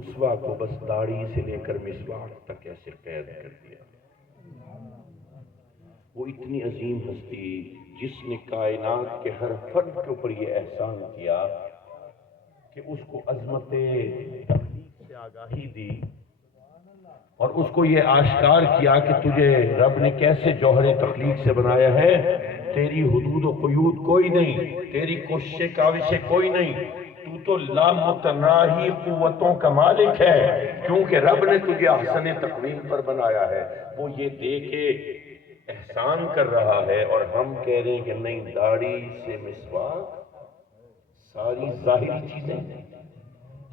مسوا کو بس داڑھی سے لے کر مسواک تک ایسے قید کر دیا۔ وہ اتنی عظیم ہستی جس نے کائنات کے ہر فرد کے اوپر یہ احسان کیا کہ اس کو عظمت تخلیق سے آگاہی دی اور اس کو یہ آشکار کیا کہ تجھے رب نے کیسے جوہر تخلیق سے بنایا ہے۔ تیری حدود و قیود کوئی نہیں، تیری کوششیں کاوشیں کوئی نہیں، تو لامتناہی قوتوں کا مالک ہے، کیونکہ رب نے تجھے احسن تقویم پر بنایا ہے۔ وہ یہ دے کے احسان کر رہا ہے اور ہم کہہ رہے ہیں کہ نہیں، داڑھی سے مسواک ساری ظاہری چیزیں،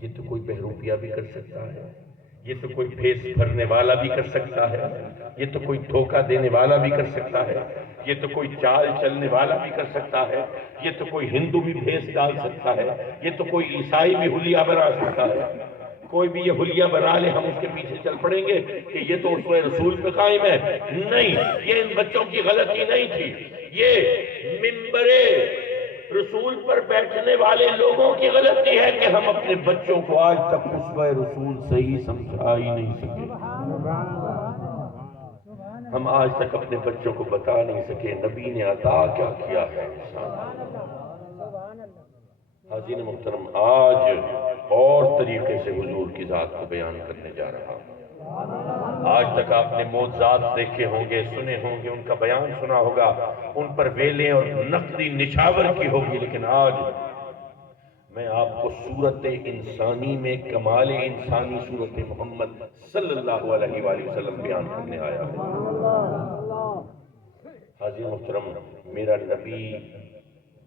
یہ تو کوئی بہروپیہ بھی کر سکتا ہے، یہ تو کوئی بھیس بھرنے والا بھی کر سکتا ہے، یہ تو کوئی دھوکہ دینے والا بھی کر سکتا ہے، یہ تو کوئی چال چلنے والا بھی کر سکتا ہے، یہ تو کوئی ہندو بھی بھیس ڈال سکتا ہے، یہ تو کوئی عیسائی بھی حلیہ بنا سکتا ہے۔ کوئی بھی یہ حلیہ بنا لے، ہم اس کے پیچھے چل پڑیں گے کہ یہ تو اسوہ رسول پہ قائم ہے۔ نہیں، یہ ان بچوں کی غلطی نہیں تھی، یہ ممبر رسول پر بیٹھنے والے لوگوں کی غلطی ہے کہ ہم اپنے بچوں کو آج تک اسوہ رسول صحیح سمجھا ہی نہیں سکے۔ ہم آج تک اپنے بچوں کو بتا نہیں سکے نبی نے عطا کیا کیا ہے انسان۔ حاضرین محترم، آج اور طریقے سے حضور کی ذات کو بیان کرنے جا رہا ہوں۔ آج تک آپ نے معجزات دیکھے ہوں گے، سنے ہوں گے، ان کا بیان سنا ہوگا، ان پر ویلیں اور نقدی نچھاور کی ہوگی، لیکن آج میں آپ کو صورت انسانی میں کمال انسانی صورت محمد صلی اللہ علیہ وآلہ وسلم بیان کرنے آیا ہوں۔ حاضرین محترم، میرا نبی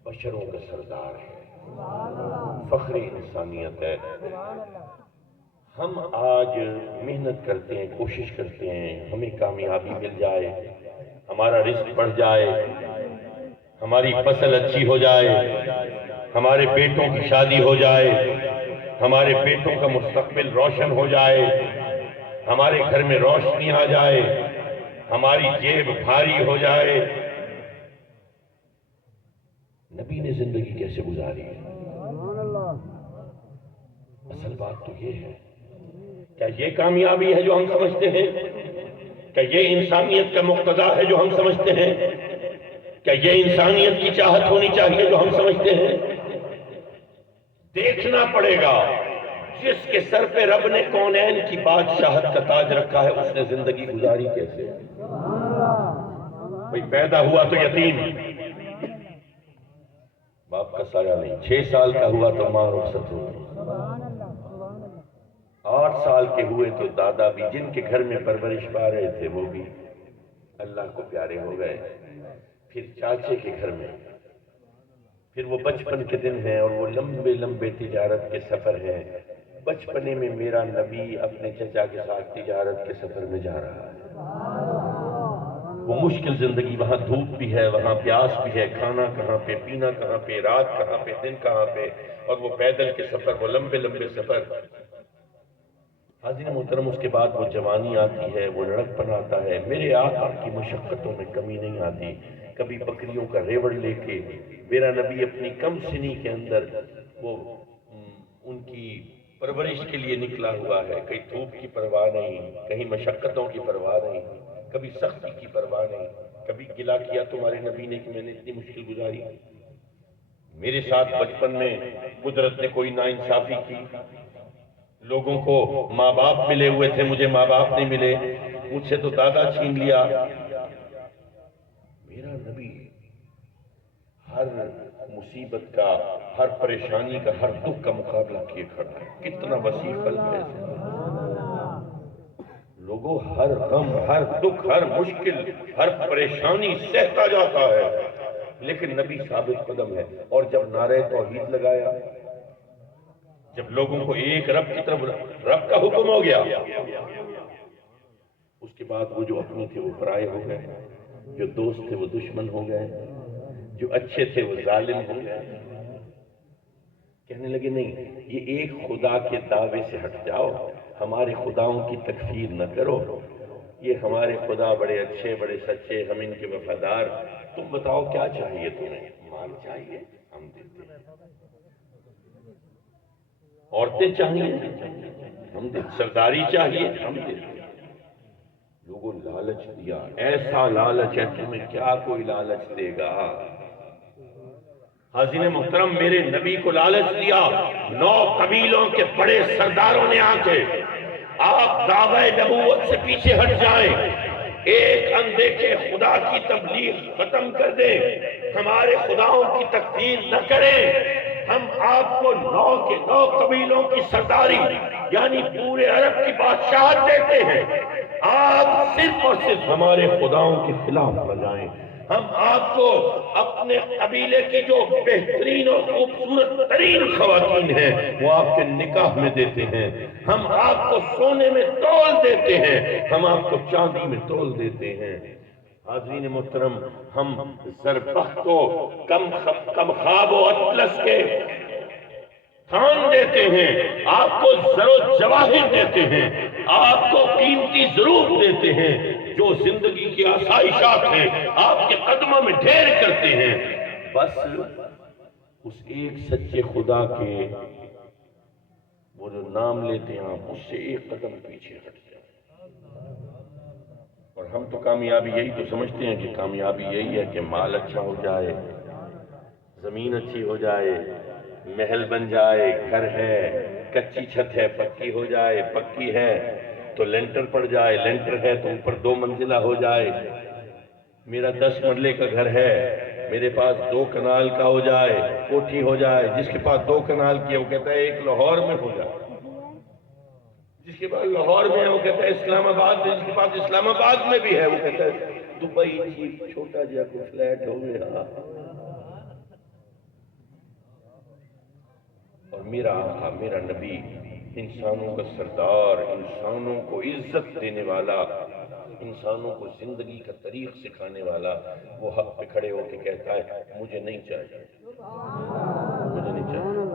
بشروں کا سردار ہے، فخر انسانیت ہے۔ ہم آج محنت کرتے ہیں، کوشش کرتے ہیں، ہمیں کامیابی مل جائے، ہمارا رزق بڑھ جائے، ہماری فصل اچھی ہو جائے، ہمارے بیٹوں کی شادی ہو جائے، ہمارے بیٹوں کا مستقبل روشن ہو جائے، ہمارے گھر میں روشنی آ جائے، ہماری جیب بھاری ہو جائے۔ نبی نے زندگی کیسے گزاری ہے؟ اصل بات تو یہ ہے، کیا یہ کامیابی ہے جو ہم سمجھتے ہیں؟ کیا یہ انسانیت کا مقتضا ہے جو ہم سمجھتے ہیں؟ کیا یہ انسانیت کی چاہت ہونی چاہیے جو ہم سمجھتے ہیں؟ دیکھنا پڑے گا، جس کے سر پہ رب نے کونین کی بادشاہت کا تاج رکھا ہے، اس نے زندگی گزاری کیسے؟ بھئی پیدا ہوا تو یتیم، باپ کا سایہ نہیں، 6 سال کا ہوا تو ماں رخصت ہو گئی، 8 سال کے ہوئے تو دادا بھی، جن کے گھر میں پرورش پا رہے تھے وہ بھی اللہ کو پیارے ہو گئے، پھر چاچے کے گھر میں، پھر وہ بچپن کے دن ہیں اور وہ لمبے لمبے تجارت کے سفر ہیں۔ بچپنے میں میرا نبی اپنے چچا کے ساتھ تجارت کے سفر میں جا رہا ہے، وہ مشکل زندگی، وہاں دھوپ بھی ہے، وہاں پیاس بھی ہے، کھانا کہاں پہ، پینا کہاں پہ، رات کہاں پہ، دن کہاں پہ، اور وہ پیدل کے سفر، وہ لمبے لمبے سفر۔ حاضرین محترم، اس کے بعد وہ جوانی آتی ہے، وہ لڑکپن آتا ہے۔ میرے آقا کی مشقتوں میں کمی نہیں آتی، کبھی بکریوں کا ریوڑ لے کے میرا نبی اپنی کم سنی کے اندر وہ ان کی پرورش کے لیے نکلا ہوا ہے، کہیں دھوپ کی پرواہ نہیں، کہیں مشقتوں کی پرواہ نہیں، کبھی سختی کی پرواہ نہیں۔ کبھی گلہ کیا تمہارے نبی نے کہ میں نے اتنی مشکل گزاری؟ میرے ساتھ بچپن میں قدرت نے کوئی ناانصافی کی، لوگوں کو ماں باپ ملے ہوئے تھے، مجھے ماں باپ نہیں ملے، مجھ سے تو دادا چھین لیا۔ میرا نبی ہر مصیبت کا، ہر پریشانی کا، ہر دکھ کا مقابلہ کیے کھڑا ہے۔ کتنا وسیع قلب ہے لوگوں، ہر غم، ہر دکھ، ہر مشکل، ہر پریشانی سہتا جاتا ہے، لیکن نبی ثابت قدم ہے۔ اور جب نعرہ توحید لگایا، جب لوگوں کو ایک رب کی طرف، رب کا حکم ہو گیا، اس کے بعد وہ جو اپنے تھے وہ پرائے ہو گئے، جو دوست تھے وہ دشمن ہو گئے، جو اچھے تھے وہ ظالم ہو گئے۔ کہنے لگے نہیں، یہ ایک خدا کے دعوے سے ہٹ جاؤ، ہمارے خداؤں کی تکفیر نہ کرو، یہ ہمارے خدا بڑے اچھے، بڑے سچے، ہم ان کے وفادار، تم بتاؤ کیا چاہیے تمہیں؟ مال چاہیے، ہم دیتے ہیں۔ عورتیں چاہیے، ہم دے سرداری چاہیے ہم دے لوگوں لالچ دیا، ایسا لالچ ہے تمہیں کیا کوئی لالچ دے گا؟ حاضرین محترم میرے نبی کو لالچ دیا، 9 قبیلوں کے بڑے سرداروں نے آ کے آپ دعوی نبوت سے پیچھے ہٹ جائیں، ایک اندیکھے خدا کی تبلیغ ختم کر دیں، ہمارے خداؤں کی تکفیر نہ کریں، ہم آپ کو 9 کے 9 قبیلوں کی سرداری یعنی پورے عرب کی بادشاہت دیتے ہیں، آپ صرف اور صرف ہمارے خداؤں کے خلاف نہ جائیں، ہم آپ کو اپنے قبیلے کی جو بہترین اور خوبصورت ترین خواتین ہیں وہ آپ کے نکاح میں دیتے ہیں، ہم آپ کو سونے میں تول دیتے ہیں، ہم آپ کو چاندی میں تول دیتے ہیں۔ حاضرین محترم ہم زربخت کو کم خواب و اطلس کے خان دیتے ہیں، آپ کو زر و جواہر دیتے ہیں، آپ کو قیمتی ضرور دیتے ہیں، جو زندگی کی آسائشات ہیں آپ کے قدموں میں ڈھیر کرتے ہیں، بس اس ایک سچے خدا کے وہ جو نام لیتے ہیں آپ اس سے ایک قدم پیچھے ہٹ جائیں۔ اور ہم تو کامیابی یہی تو سمجھتے ہیں کہ کامیابی یہی ہے کہ مال اچھا ہو جائے، زمین اچھی ہو جائے، محل بن جائے، گھر ہے، کچی چھت ہے پکی ہو جائے، پکی ہے تو لینٹر پڑ جائے، لینٹر ہے تو اوپر 2 منزلہ ہو جائے، میرا 10 مرلے کا گھر ہے، میرے پاس 2 کنال کا ہو جائے، کوٹھی ہو جائے، جس کے پاس 2 کنال کی ہے وہ کہتا ہے 1 لاہور میں ہو جائے، جس کے پاس لاہور میں ہے وہ کہتا ہے اسلام آباد میں، جس کے پاس اسلام آباد میں بھی ہے وہ کہتا ہے دبئی چیپ چھوٹا جا کوئی فلیٹ ہو گیا۔ اور میرا آقا میرا نبی انسانوں کا سردار، انسانوں کو عزت دینے والا، انسانوں کو زندگی کا طریق سکھانے والا، وہ حق پہ کھڑے ہو کے کہتا ہے مجھے نہیں چاہیے، مجھے نہیں چاہیے۔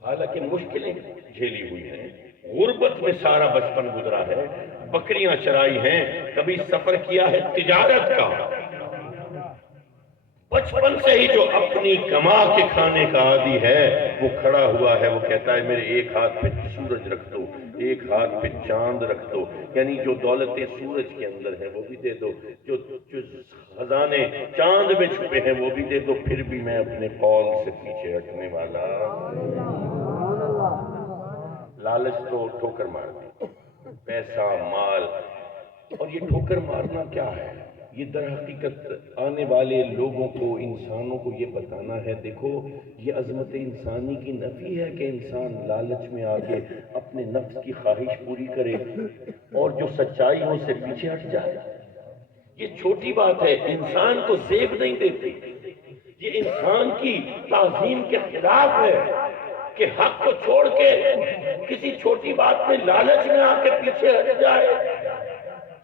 حالانکہ مشکلیں جھیلی ہوئی ہیں، غربت میں سارا بچپن گزرا ہے، بکریاں چرائی ہیں، کبھی سفر کیا ہے تجارت کا، بچپن سے ہی جو اپنی کما کے کھانے کا عادی ہے وہ کھڑا ہوا ہے، وہ کہتا ہے میرے ایک ہاتھ پہ سورج رکھ دو، ایک ہاتھ پہ چاند رکھ دو، یعنی جو دولتیں سورج کے اندر ہیں وہ بھی دے دو، جو خزانے چاند میں چھپے ہیں وہ بھی دے دو، پھر بھی میں اپنے قول سے پیچھے ہٹنے والا۔ لالچ تو ٹھوکر مارتی، پیسہ مال، اور یہ ٹھوکر مارنا کیا ہے؟ یہ در حقیقت آنے والے لوگوں کو، انسانوں کو یہ بتانا ہے دیکھو یہ عظمت انسانی کی نفی ہے کہ انسان لالچ میں آ کے اپنے نفس کی خواہش پوری کرے اور جو سچائیوں سے پیچھے ہٹ جائے۔ یہ چھوٹی بات ہے، انسان کو زیب نہیں دیتی، یہ انسان کی تعظیم کے خلاف ہے کہ حق کو چھوڑ کے کسی چھوٹی بات میں لالچ میں آ کے پیچھے ہٹ جائے،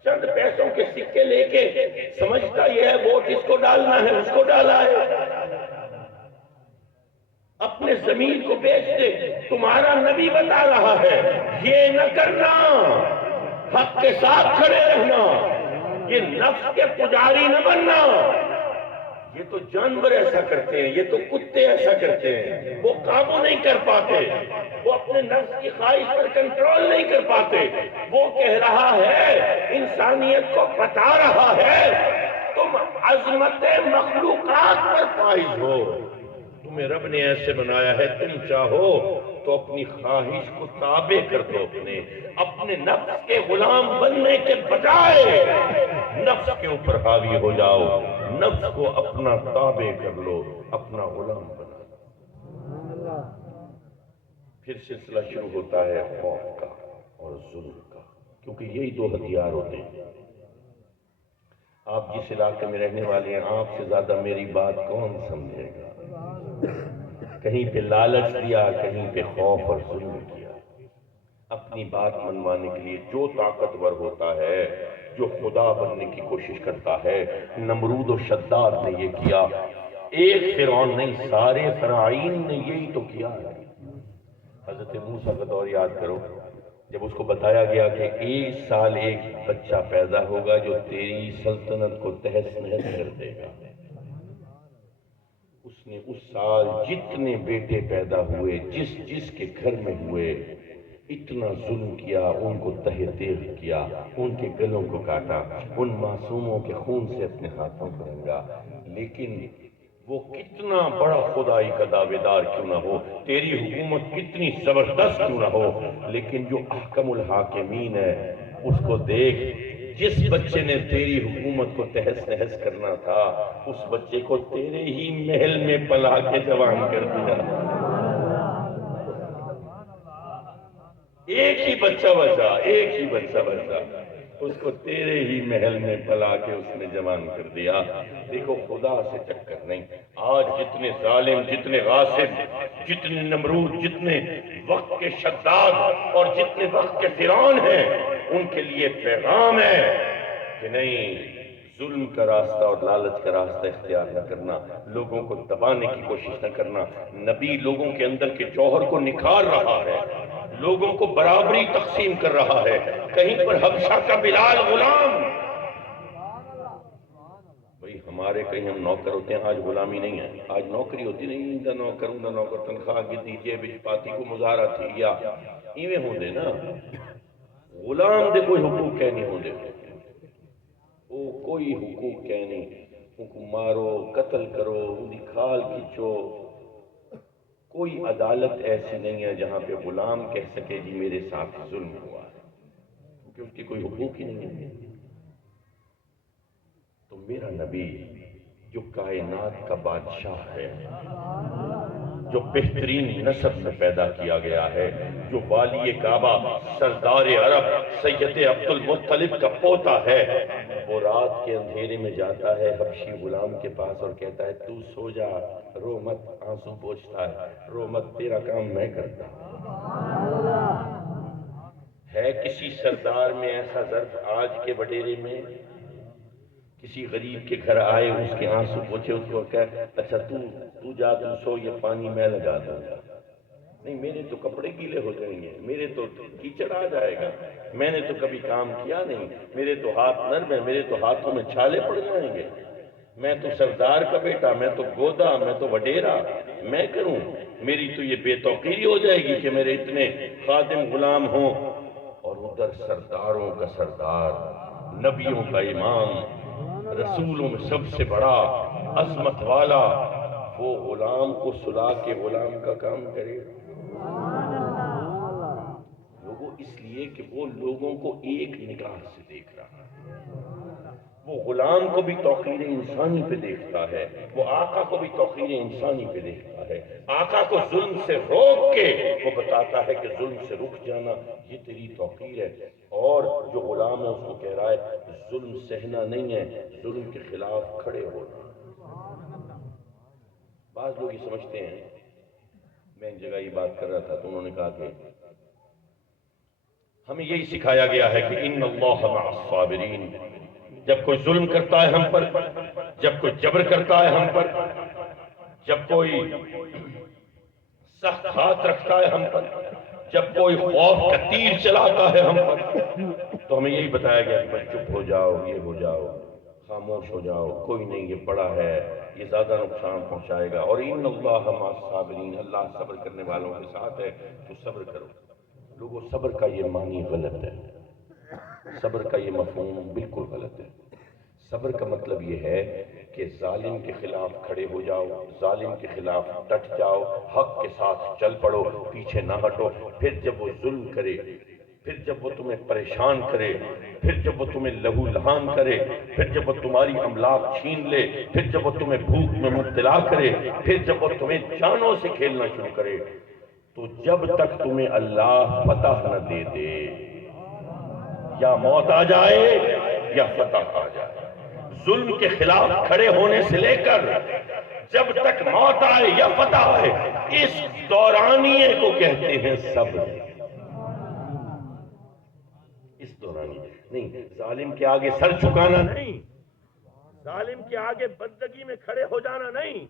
چند پیسوں کے سکے لے کے سمجھتا یہ ہے ووٹ اس کو ڈالنا ہے اس کو ڈالا ہے، اپنے زمین کو بیچ دے۔ تمہارا نبی بتا رہا ہے یہ نہ کرنا، حق کے ساتھ کھڑے رہنا، یہ نفس کے پجاری نہ بننا۔ یہ تو جانور ایسا کرتے ہیں، یہ تو کتے ایسا کرتے ہیں، وہ قابو نہیں کر پاتے، وہ اپنے نفس کی خواہش پر کنٹرول نہیں کر پاتے۔ وہ کہہ رہا ہے، انسانیت کو بتا رہا ہے تم عظمت مخلوقات پر فائز ہو، تمہیں رب نے ایسے بنایا ہے، تم چاہو تو اپنی خواہش کو تابع کر دو، اپنے نفس کے غلام بننے کے بجائے نفس کے اوپر حاوی ہو جاؤ، نفس کو اپنا تابع کر لو، اپنا غلام بنا لو۔ پھر سلسلہ شروع ہوتا ہے خوف کا اور ظلم کا، کیونکہ یہی 2 ہتھیار ہوتے ہیں۔ آپ جس علاقے میں رہنے والے ہیں آپ سے زیادہ میری بات کون سمجھے گا؟ کہیں پہ لالچ دیا، کہیں پہ خوف اور ظلم کیا۔ اپنی بات منوانے کے لیے جو طاقتور ہوتا ہے، جو خدا بننے کی کوشش کرتا ہے، نمرود و شداد نے یہ کیا، ایک فرعون نہیں سارے فرعین نے یہی تو کیا ہے۔ حضرت موسیٰ کا دور یاد کرو، جب اس کو بتایا گیا کہ 1 سال ایک بچہ پیدا ہوگا جو تیری سلطنت کو تہس نہس کر دے گا، اس نے اس سال جتنے بیٹے پیدا ہوئے جس جس کے گھر میں ہوئے اتنا ظلم کیا، ان کو تہہ تیغ کیا، ان کے گلوں کو کاٹا، ان معصوموں کے خون سے اپنے ہاتھوں کو رنگا، لیکن وہ کتنا بڑا خدائی کا دعوے دار کیوں نہ ہو، تیری حکومت کتنی زبردست کیوں نہ ہو، لیکن جو احکم الحاکمین ہے اس کو دیکھ، جس بچے نے تیری حکومت کو تہس نہس کرنا تھا اس بچے کو تیرے ہی محل میں پلا کے جوان کر دیا۔ ایک ہی بچہ بچا، ایک ہی بچہ بچا، اس کو تیرے ہی محل میں پلا کے اس نے جوان کر دیا۔ دیکھو خدا سے چکر نہیں۔ آج جتنے ظالم، جتنے غاصب، جتنے نمرود، جتنے وقت کے شداد اور جتنے وقت کے فرعون ہیں، ان کے لیے پیغام ہے کہ نہیں، ظلم کا راستہ اور لالچ کا راستہ اختیار نہ کرنا، لوگوں کو دبانے کی کوشش نہ کرنا۔ نبی لوگوں کے اندر کے جوہر کو نکھار رہا ہے، لوگوں کو برابری تقسیم کر رہا ہے۔ کہیں پر حبشہ کا بلال غلام، بھئی ہمارے کہیں ہم نوکر ہوتے ہیں، آج غلامی نہیں ہے، آج نوکری ہوتی نہیں، دا نوکر تنخواہ کی دیجئے بچ پاتی کو مظاہرہ تھی یا ایویں ہوں دے نا، غلام دے کوئی حقوق کہہ نہیں ہوں دے، وہ کوئی حقوق کہہ نہیں، ان کو مارو، قتل کرو، ان کی کھال کھچو، کوئی عدالت ایسی نہیں ہے جہاں پہ غلام کہہ سکے جی میرے ساتھ ظلم ہوا ہے، کیونکہ اس کی کوئی حقوق ہی نہیں ہے۔ تو میرا نبی جو کائنات کا بادشاہ ہے، جو بہترین نسب میں پیدا کیا گیا ہے، جو والی کعبہ سردار عرب سید عبد المطلب کا پوتا ہے، وہ رات کے اندھیرے میں جاتا ہے حبشی غلام کے پاس اور کہتا ہے تو سو جا، رو مت، آنسو پوچھتا ہے، رو مت، تیرا کام میں کرتا ہوں۔ ہے کسی سردار میں ایسا ظرف آج کے وڈیرے میں؟ کسی غریب کے گھر آئے، اس کے آنسو پوچھے، اس کو کہے اچھا تو جا، تو سو، یہ پانی میں لگا دوں گا؟ نہیں، میرے تو کپڑے گیلے ہو جائیں گے، میرے تو کیچڑ آ جائے گا، میں نے تو کبھی کام کیا نہیں، میرے تو ہاتھ نرم ہیں، میرے تو ہاتھوں میں چھالے پڑ جائیں گے، میں تو سردار کا بیٹا، میں تو گودا، میں تو وڈیرا، میں کروں؟ میری تو یہ بے توقیری ہو جائے گی کہ میرے اتنے خادم غلام ہوں، اور ادھر سرداروں کا سردار، نبیوں کا امام، رسولوں میں سب سے بڑا، عظمت والا، وہ غلام کو سلا کے غلام کا کام کرے۔ لوگوں، اس لیے کہ وہ لوگوں کو ایک نگاہ سے دیکھ رہا ہے، وہ غلام کو بھی توقیر انسانی پہ دیکھتا ہے، وہ آقا کو بھی توقیر انسانی پہ دیکھتا ہے، آقا کو ظلم سے روک کے وہ بتاتا ہے کہ ظلم سے رک جانا یہ تیری توقیر ہے، اور جو غلام ہے اس کو کہہ رہا ہے ظلم سہنا نہیں ہے، ظلم کے خلاف کھڑے ہونا۔ بعض لوگ یہ سمجھتے ہیں، میں ایک جگہ یہ بات کر رہا تھا تو انہوں نے کہا کہ ہمیں یہی سکھایا گیا ہے کہ ان اللہ مع الصابرین، جب کوئی ظلم کرتا ہے ہم پر، جب کوئی جبر کرتا ہے ہم پر، جب کوئی سخت ہاتھ رکھتا ہے ہم پر، جب کوئی خوف کا تیر چلاتا ہے ہم پر، تو ہمیں یہی بتایا گیا کہ بس چپ ہو جاؤ، یہ ہو جاؤ، خاموش ہو جاؤ، کوئی نہیں، یہ بڑا ہے، یہ زیادہ نقصان پہنچائے گا، اور ان اللہ مع الصابرین، اللہ صبر کرنے والوں کے ساتھ ہے، تو صبر کرو۔ لوگوں، صبر کا یہ معنی غلط ہے، صبر کا یہ مفہوم بالکل غلط ہے۔ صبر کا مطلب یہ ہے کہ ظالم کے خلاف کھڑے ہو جاؤ، ظالم کے خلاف ڈٹ جاؤ، حق کے ساتھ چل پڑو، پیچھے نہ ہٹو، پھر جب وہ ظلم کرے، پھر جب وہ تمہیں پریشان کرے، پھر جب وہ تمہیں لہو لہان کرے، پھر جب وہ تمہاری املاک چھین لے، پھر جب وہ تمہیں بھوک میں مبتلا کرے، پھر جب وہ تمہیں جانوں سے کھیلنا شروع کرے، تو جب تک تمہیں اللہ فتح نہ دے دے، یا موت آ جائے یا فتح آ جائے، ظلم کے خلاف کھڑے ہونے سے لے کر جب تک موت آئے یا فتح آئے، اس دورانیے کو کہتے ہیں صبر۔ اس دورانیے نہیں، ظالم کے آگے سر جھکانا نہیں، ظالم کے آگے بندگی میں کھڑے ہو جانا نہیں،